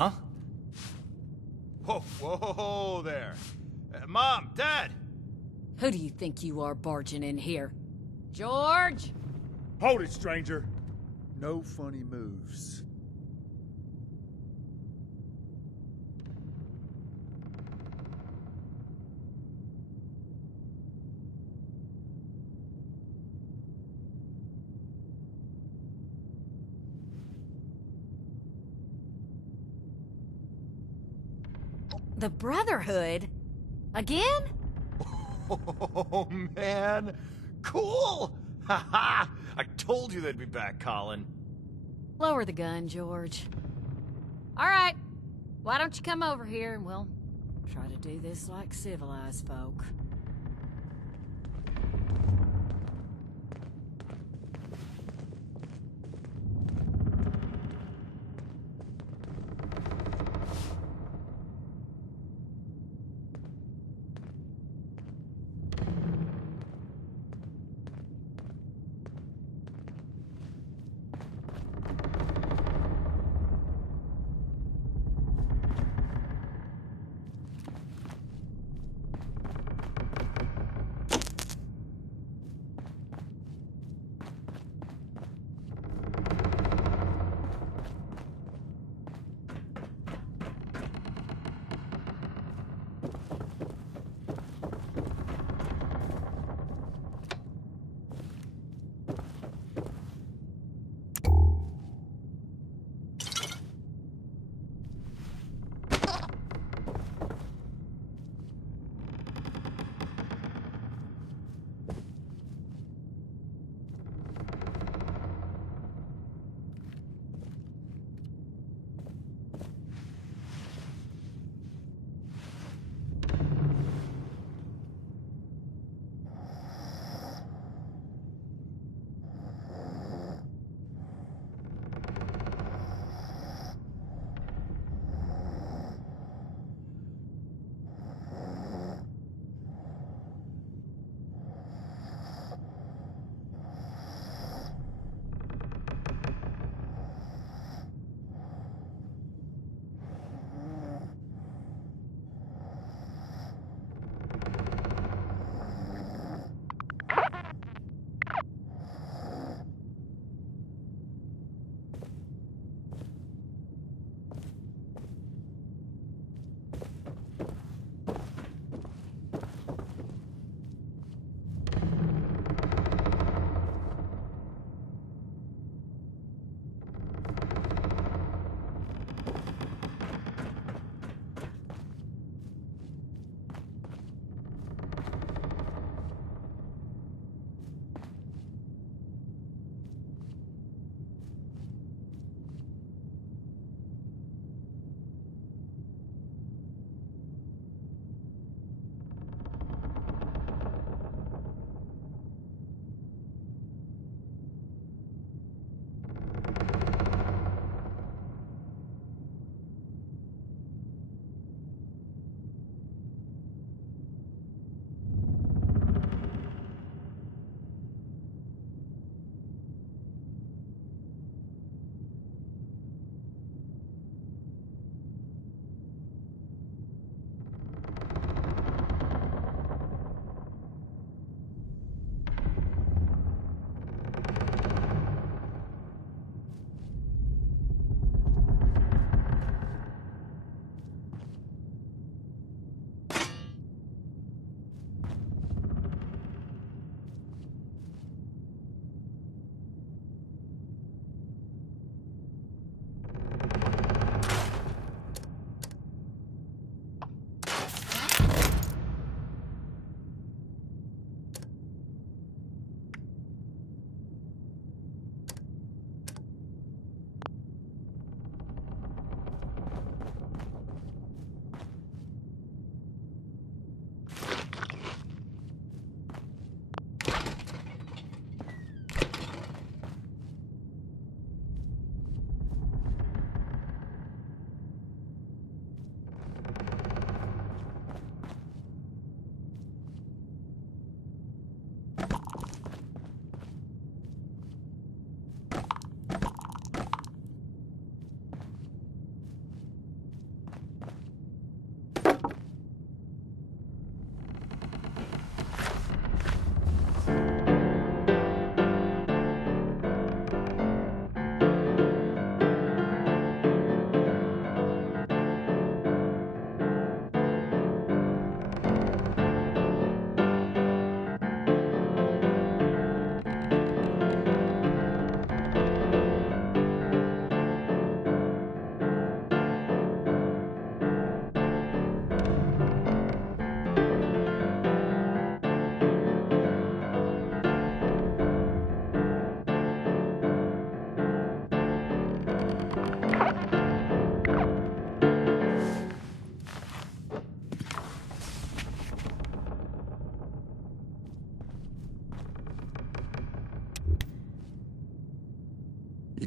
Huh? Whoa there. Mom, Dad! Who do you think you are barging in here? George? Hold it, stranger. No funny moves. The Brotherhood? Again? Oh, man. Cool! Haha! I told you they'd be back, Colin. Lower the gun, George. All right. Why don't you come over here and we'll try to do this like civilized folk.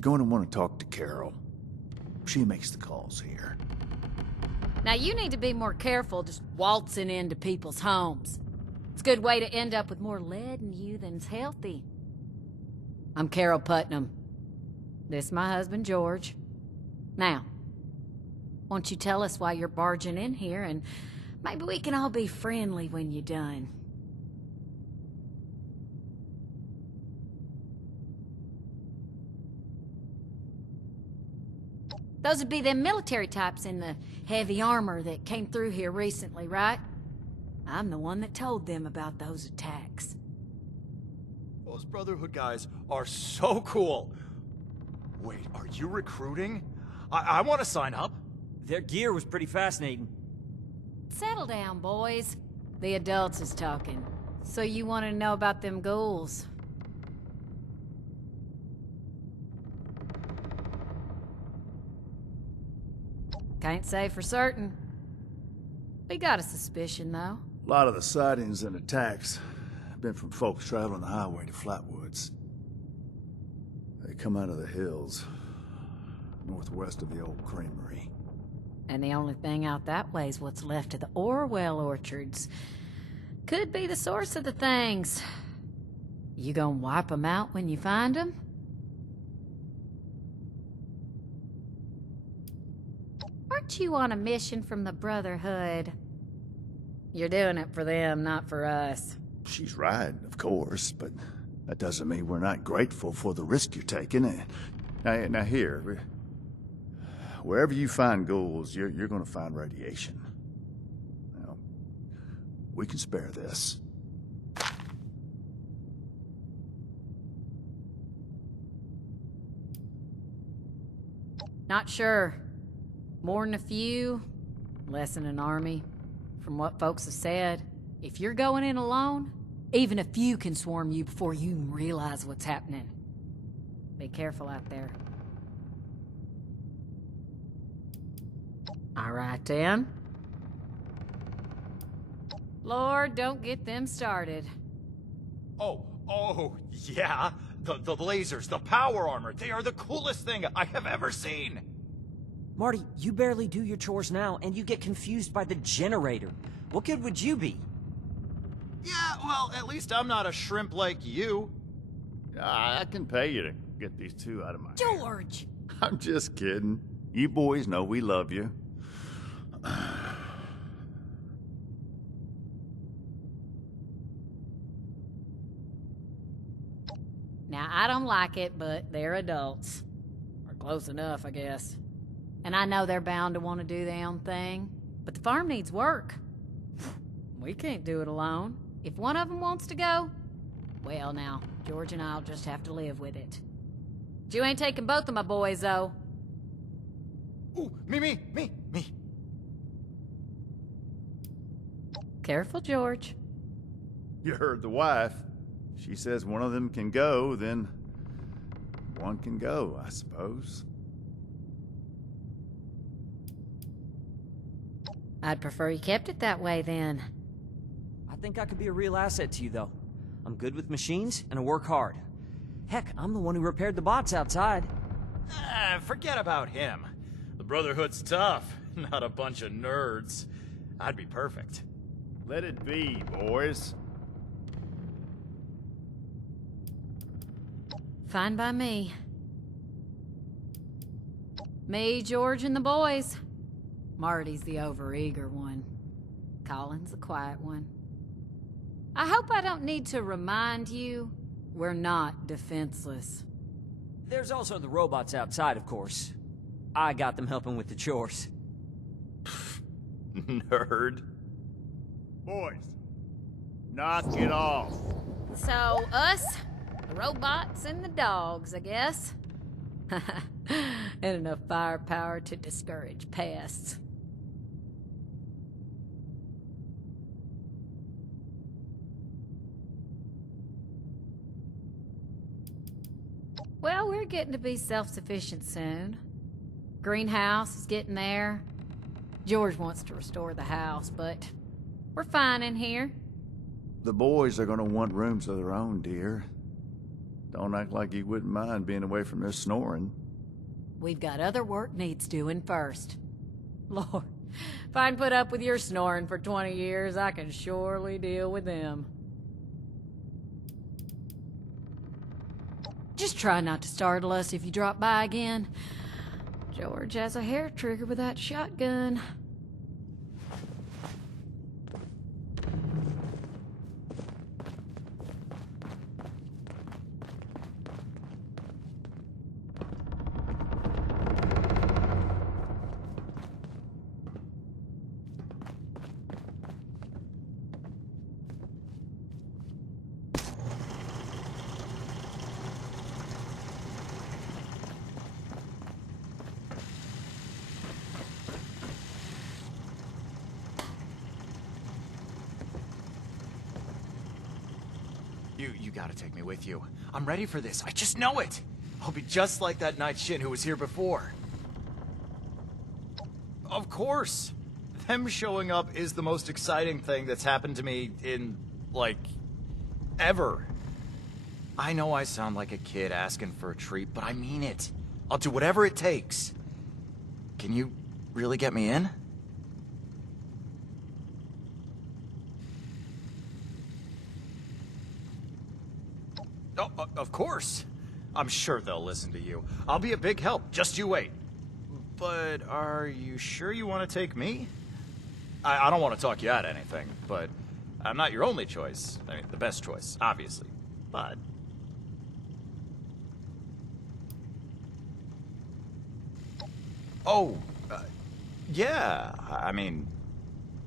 going to want to talk to Carol. She makes the calls here. Now you need to be more careful just waltzing into people's homes. It's a good way to end up with more lead in you than's healthy. I'm Carol Putnam. This is my husband, George. Now, won't you tell us why you're barging in here, and maybe we can all be friendly when you're done. Those would be them military types in the heavy armor that came through here recently, right? I'm the one that told them about those attacks. Those Brotherhood guys are so cool. Wait, are you recruiting? I want to sign up. Their gear was pretty fascinating. Settle down, boys. The adults is talking. So you want to know about them ghouls? Can't say for certain. We got a suspicion, though. A lot of the sightings and attacks have been from folks traveling the highway to Flatwoods. They come out of the hills, northwest of the old creamery. And the only thing out that way is what's left of the Orwell orchards. Could be the source of the things. You gonna wipe them out when you find them? Aren't you on a mission from the Brotherhood? You're doing it for them, not for us. She's right, of course, but that doesn't mean we're not grateful for the risk you're taking. Now here, wherever you find ghouls, you're going to find radiation. Now, we can spare this. Not sure. More than a few, less than an army. From what folks have said, if you're going in alone, even a few can swarm you before you even realize what's happening. Be careful out there. All right, then. Lord, don't get them started. Oh, yeah. The lasers, the power armor, they are the coolest thing I have ever seen. Marty, you barely do your chores now, and you get confused by the generator. What good would you be? Yeah, well, at least I'm not a shrimp like you. I can pay you to get these two out of my hair. George! I'm just kidding. You boys know we love you. Now, I don't like it, but they're adults. Or close enough, I guess. And I know they're bound to want to do their own thing, but the farm needs work. We can't do it alone. If one of them wants to go, well now, George and I'll just have to live with it. But you ain't taking both of my boys, though. Ooh, me. Careful, George. You heard the wife. She says one of them can go, then one can go, I suppose. I'd prefer you kept it that way, then. I think I could be a real asset to you, though. I'm good with machines, and I work hard. Heck, I'm the one who repaired the bots outside. Forget about him. The Brotherhood's tough, not a bunch of nerds. I'd be perfect. Let it be, boys. Fine by me. Me, George, and the boys. Marty's the overeager one. Colin's the quiet one. I hope I don't need to remind you, we're not defenseless. There's also the robots outside, of course. I got them helping with the chores. Nerd. Boys, knock it off. So, us, the robots, and the dogs, I guess. And enough firepower to discourage pests. Well, we're getting to be self-sufficient soon. Greenhouse is getting there. George wants to restore the house, but we're fine in here. The boys are gonna want rooms of their own, dear. don't act like you wouldn't mind being away from this snoring. We've got other work needs doing first. Lord, if I can put up with your snoring for 20 years, I can surely deal with them. Just try not to startle us if you drop by again. George has a hair trigger with that shotgun. You gotta take me with you. I'm ready for this. I just know it. I'll be just like that night Shin who was here before. Of course. Them showing up is the most exciting thing that's happened to me in, like, ever. I know I sound like a kid asking for a treat, but I mean it. I'll do whatever it takes. Can you really get me in? Oh, of course. I'm sure they'll listen to you. I'll be a big help. Just you wait. But are you sure you want to take me? I don't want to talk you out of anything, but I'm not your only choice. I mean, the best choice, obviously. But... Oh, yeah. I mean,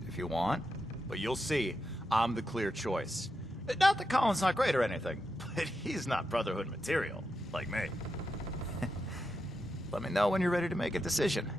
if you want. But you'll see, I'm the clear choice. Not that Colin's not great or anything, but he's not Brotherhood material, like me. Let me know when you're ready to make a decision.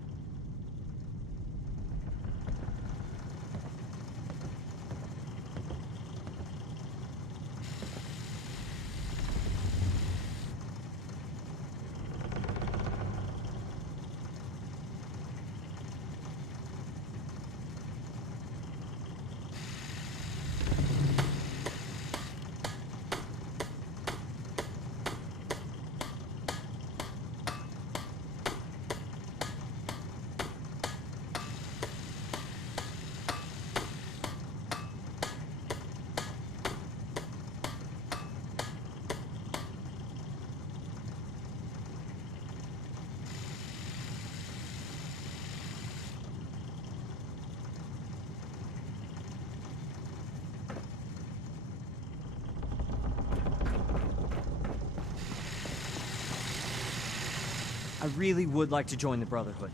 I really would like to join the Brotherhood.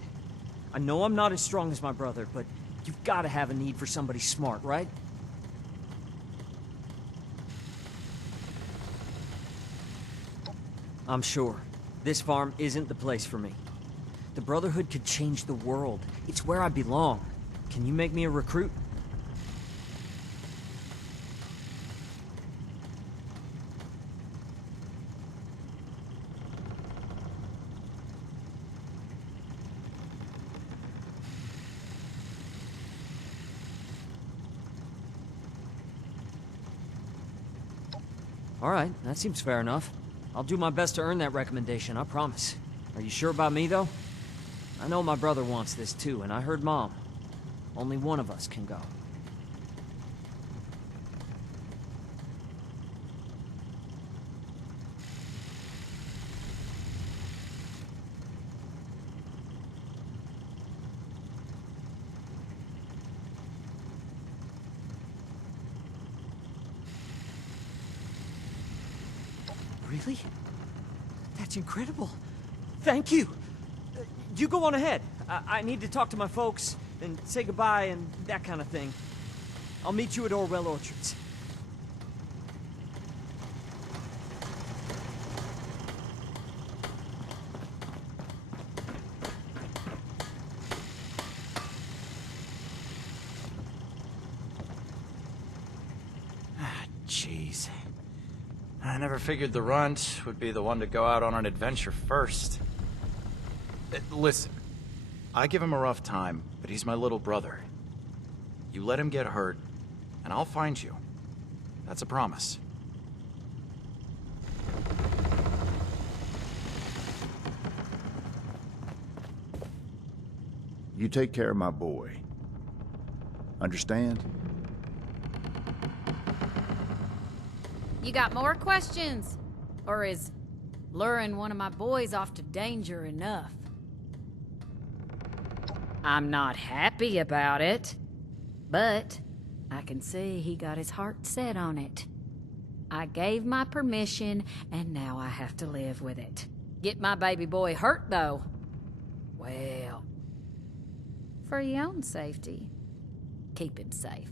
I know I'm not as strong as my brother, but you've got to have a need for somebody smart, right? I'm sure. This farm isn't the place for me. The Brotherhood could change the world. It's where I belong. Can you make me a recruit? All right, that seems fair enough. I'll do my best to earn that recommendation, I promise. Are you sure about me, though? I know my brother wants this too, and I heard Mom. Only one of us can go. Really? That's incredible. Thank you. You go on ahead. I need to talk to my folks and say goodbye and that kind of thing. I'll meet you at Orwell Orchards. Jeez. I never figured the runt would be the one to go out on an adventure first. Listen, I give him a rough time, but he's my little brother. You let him get hurt, and I'll find you. That's a promise. you take care of my boy. Understand? You got more questions? Or is luring one of my boys off to danger enough? I'm not happy about it, but I can see he got his heart set on it. I gave my permission, and now I have to live with it. Get my baby boy hurt, though. Well, for your own safety, keep him safe.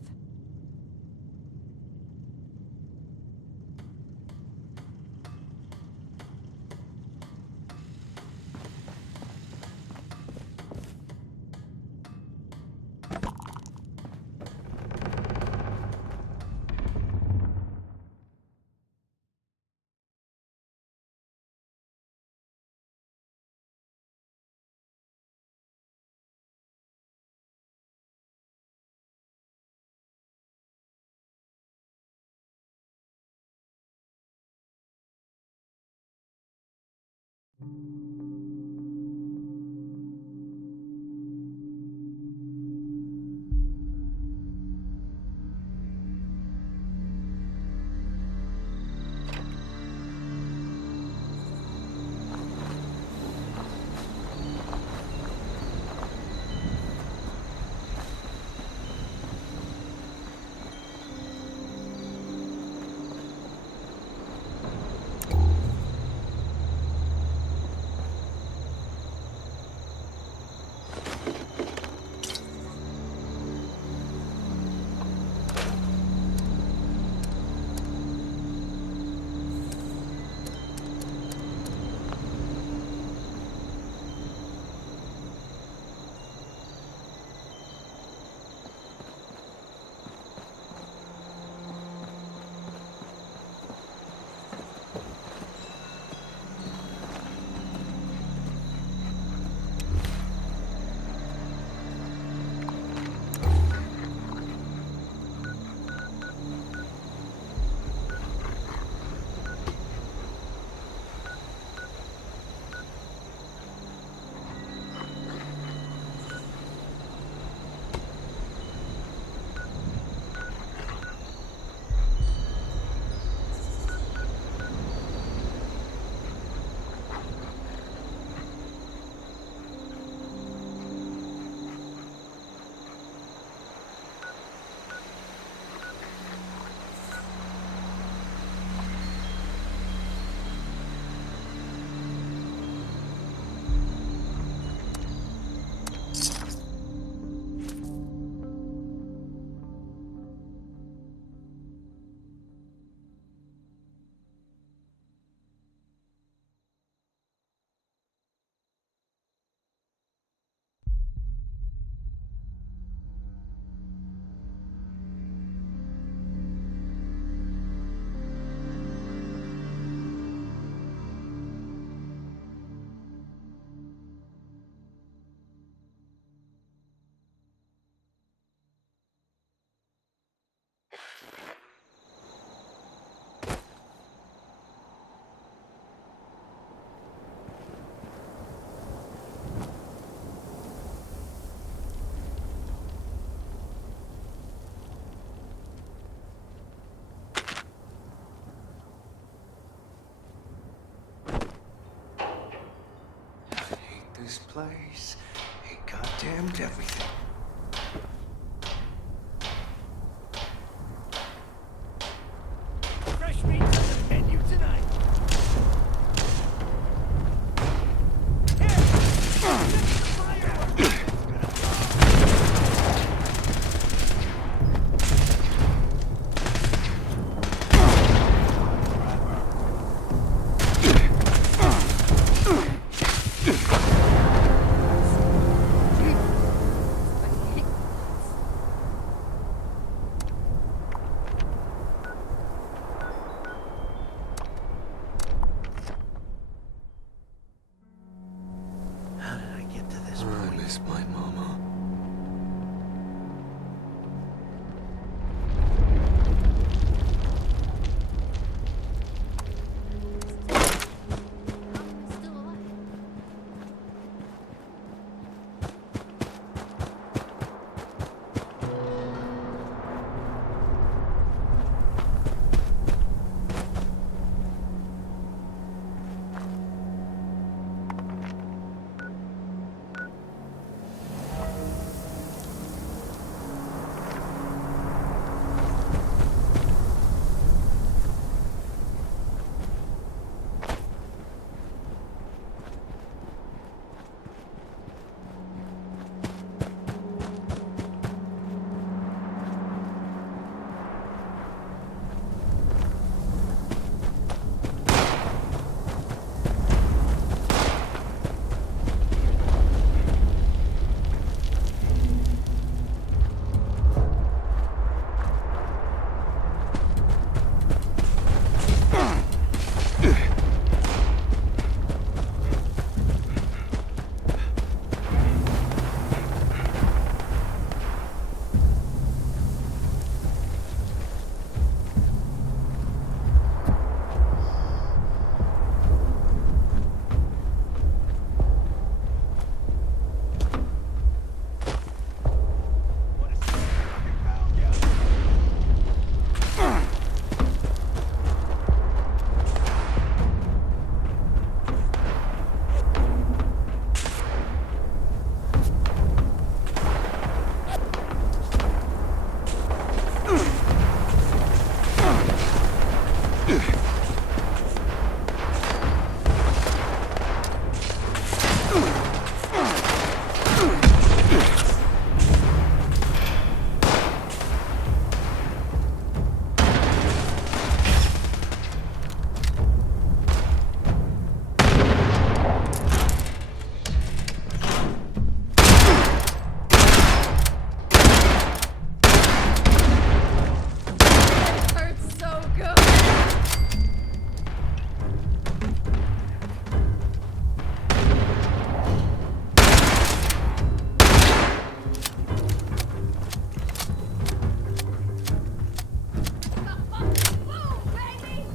This place, it goddamned everything. Fresh meat on the menu tonight. Hurts so good. Whoa, baby!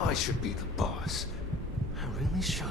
I should be the boss. I really should.